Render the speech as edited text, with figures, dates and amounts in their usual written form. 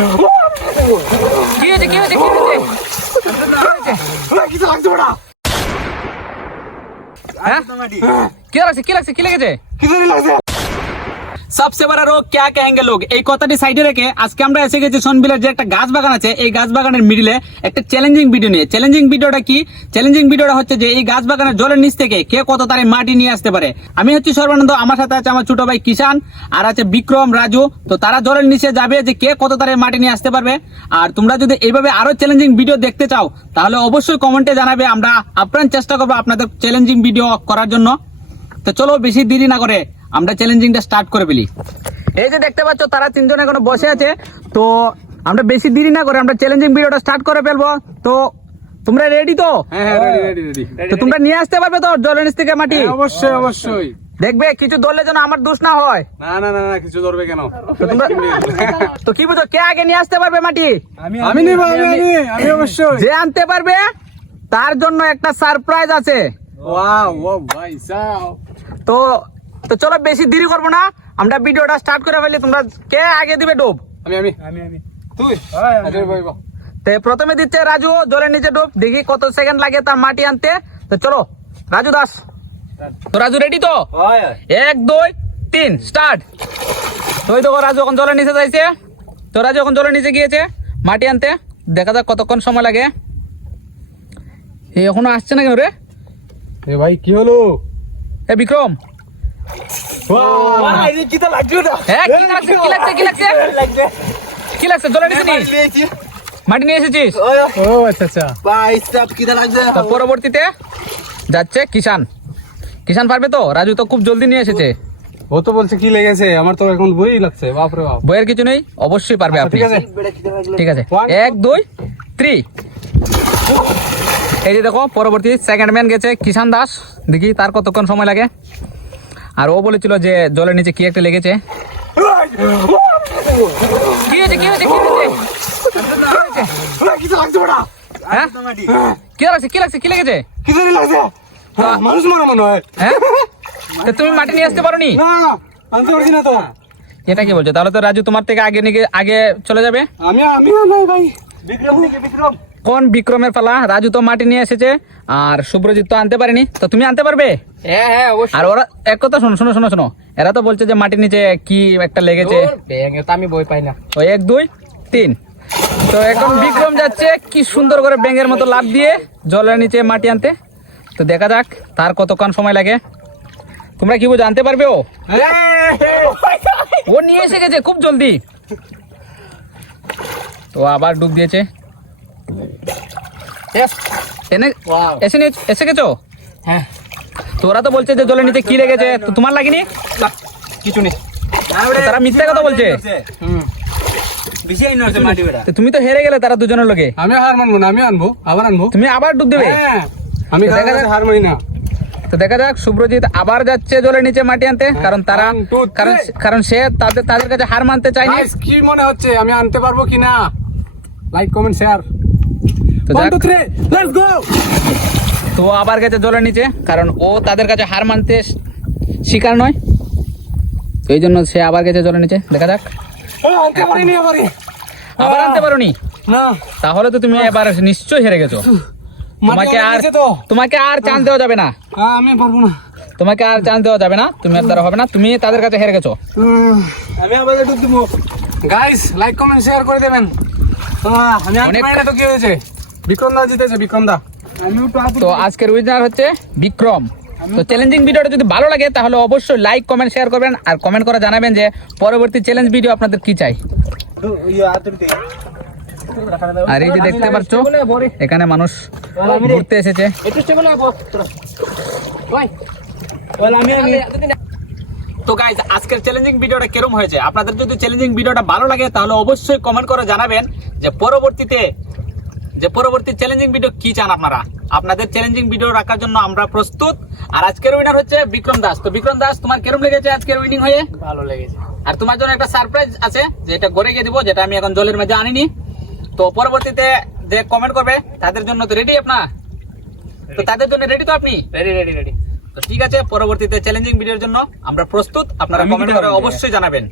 কি হয়েছে কি হয়েছে কি হয়েছে হ্যাঁ কি লাগছে কি লাগছে কি লেগেছে सबसे बड़ा रोग क्या कहेंगे लोग এই কথাটি সাইডে রেখে আজকে আমরা এসে গেছি সোনবিলের যে একটা গাছ বাগান আছে এই গাছ বাগানের মিডিলে একটা চ্যালেঞ্জিং ভিডিও নিয়ে চ্যালেঞ্জিং ভিডিওটা কি চ্যালেঞ্জিং ভিডিওটা হচ্ছে যে এই গাছ বাগানের জলের নিচ থেকে কে কত তারে মাটি নিয়ে আসতে পারে আমি হচ্ছি সর্বানন্দ আমার সাথে আছে আমার ছোট ভাই কিষান আর আছে বিক্রম রাজু তো তারা জলের নিচে যাবে যে কে কত তারে মাটি নিয়ে আসতে পারবে আর তোমরা যদি এইভাবে আরো চ্যালেঞ্জিং ভিডিও দেখতে চাও তাহলে অবশ্যই কমেন্টে জানাবে আমরা আপ্রাণ চেষ্টা করবো আপনাদের চ্যালেঞ্জিং ভিডিও করার জন্য তো চলো বেশি দেরি না করে আমরা চ্যালেঞ্জিংটা স্টার্ট করে ফেলি এই যে দেখতে পাচ্ছ তারা তিনজন এখনো বসে আছে তো আমরা বেশি দেরি না করে আমরা চ্যালেঞ্জিং ভিডিওটা স্টার্ট করে ফেলবো তো তোমরা রেডি তো হ্যাঁ রেডি তো তোমরা নিয়ে আসতে পারবে তো জলের নিচ থেকে মাটি অবশ্যই অবশ্যই দেখবে কিছু ধরলে যেন আমার দোষ না হয় না না না না কিছু ধরবে কেন তো তোমরা তো কি বুঝো কে আগে নিয়ে আসতে পারবে মাটি আমি নেব আমি অবশ্যই যে আনতে পারবে তার জন্য একটা সারপ্রাইজ আছে ওয়াও ও ভাই সাও তো তো চলো বেশি দেরি করবো না আমরা ভিডিওটা স্টার্ট করে ফেলি তোমরা কে আগে দিবে ডুব আমি তুই আরে ভাই বাহ তো প্রথমে দিচ্ছে রাজু জলের নিচে ডুব দেখি কত সেকেন্ড লাগে তার মাটি আনতে তো চলো রাজু দাস তো রাজু রেডি তো 1 2 3 স্টার্ট তো এই দেখো রাজু এখন জলের নিচে যাইছে তো রাজু এখন জলের নিচে গিয়েছে মাটি আনতে দেখা যাক কতক্ষণ সময় লাগে এই এখনো আসছে না কেন রে এ ভাই কি হলো এ বিক্রম ভাই কি তো লাগলো না হ্যাঁ কি লাগছে জলের নিচে মাটি নিয়ে এসেছিস ও আচ্ছা ভাই সব কিটা লাগছে তো পরবর্তীতে যাচ্ছে কিষান পারবে তো রাজু তো খুব জলদি নিয়ে এসেছে ও তো বলছে কি লেগেছে আমার তো এখন বই লাগছে বাপ রে বাপ বইয়ের কিছু নেই অবশ্যই পারবে আপনি ঠিক আছে ঠিক আছে 1 2 3 এই যে দেখো পরবর্তী সেকেন্ড ম্যান গেছে কিষান দাস দেখি তার কতক্ষণ সময় লাগে আর ও বলেছিল যে জলের নিচে কি একটা লেগেছে কি হয়েছে কিছু লাগছে বড়া হ্যাঁ কি লাগছে কি লেগেছে কিছু লাগছে মানুষ মারা মনে হয় হ্যাঁ তো তুমি মাটি নিয়ে আসতে পারোনি না আনতে পারছি না তো এটা কি বলছো তাহলে তো রাজু তোমার থেকে আগে চলে যাবে আমি নাই ভাই বিক্রম কোন বিক্রমের পালা রাজু তো মাটি নিয়ে এসেছে আর শুভ্রজিৎ তো আনতে পারেনি তো তুমি আনতে পারবে হ্যাঁ অবশ্যই আর ওরা এক কথা শোনো এরা তো বলছে যে মাটির নিচে কি একটা লেগেছে তো আমি বই পাই না ওই 1 2 3 তো এখন বিক্রম যাচ্ছে কি সুন্দর করে ব্যাঙের মতো লাফ দিয়ে জলের নিচে মাটি আনতে তো দেখা যাক তার কতক্ষণ সময় লাগে তোমরা কি বুঝো আনতে পারবে ও নিয়ে এসে গেছে খুব জলদি তো আবার ডুব দিয়েছে এসে গেছো হ্যাঁ তোরা তো বলছে যে জলের নিচে কি লেগেছে তো তোমার লাগেনি কিছু নেই তো তারা মিথ্যা কথা বলছে বেশি আইন আছে মাটি বেড়া তো তুমি তো হেরে গেলে তারা দুজনের লোকে আমি হার মানবো না আমি আনবো আবার আনবো তুমি আবার ডুব দেবে হ্যাঁ আমি দেখা যাক। হার মানি না তো দেখা যাক শুভ্রজিৎ আবার যাচ্ছে জলের নিচে মাটি আনতে কারণ তারা 1 2 3 কারণ সে তাদের কাছে হার মানতে চায়নি গাইস কি মনে হচ্ছে আমি আনতে পারবো কিনা লাইক কমেন্ট শেয়ার তো 1 যাক, 2 3 লেটস গো তো ও আবার গেছে জলের নিচে কারণ ও তাদের কাছে হার মানতে শিকার নয় তো এই জন্য সে আবার গেছে জলের নিচে দেখা যাক আনতে পারিনি আবার আনতে পারোনি না তাহলে তো তুমি এবার নিশ্চয়ই হেরে গেছো তোমাকে আর চান্স দেওয়া যাবে না আমি পারবো না তোমাকে আর চান্স দেওয়া যাবে না তুমি আর দ্বারা হবে না তুমি তাদের কাছে হেরে গেছো আমি আবার ডুব দিব গাইস লাইক কমেন্ট শেয়ার করে দেবেন আমি আনতে অনেক- পারি না তো কি হয়েছে বিক্রম দা জিতেছে বিক্রম দা আমিও তো আজকের উইনার হচ্ছে বিক্রম তো চ্যালেঞ্জিং ভিডিওটা যদি ভালো লাগে তাহলে অবশ্যই লাইক কমেন্ট শেয়ার করবেন আর কমেন্ট করে জানাবেন যে পরবর্তী চ্যালেঞ্জ ভিডিও আপনাদের কি চাই আর এই যে দেখতে পাচ্ছ এখানে মানুষ ঘুরতে এসেছে একটু স্টেবল আবো ওই বল আমি তো গাইজ আজকের চ্যালেঞ্জিং ভিডিওটা কিরকম হয়েছে আপনাদের যদি চ্যালেঞ্জিং ভিডিওটা ভালো লাগে তাহলে অবশ্যই কমেন্ট করে জানাবেন যে পরবর্তী চ্যালেঞ্জিং ভিডিও কি চান আপনারা আপনাদের চ্যালেঞ্জিং ভিডিও রাখার জন্য আমরা প্রস্তুত আর আজকের উইনার হচ্ছে বিক্রম দাস তো বিক্রম দাস তোমার কিরকম লেগেছে আজকের উইনিং হয়ে ভালো লেগেছে আর তোমার জন্য একটা সারপ্রাইজ আছে যেটা ঘরে গিয়ে দিব যেটা আমি এখন জলের মধ্যে আনিনি তো পরবর্তীতে যে কমেন্ট করবে তাদের জন্য তো রেডি আপনার তো তাদের জন্য রেডি তো আপনি রেডি তো ঠিক আছে পরবর্তীতে চ্যালেঞ্জিং ভিডিওর জন্য আমরা প্রস্তুত আপনারা আমি কমেন্ট দিতে করে পারবো। অবশ্যই জানাবেন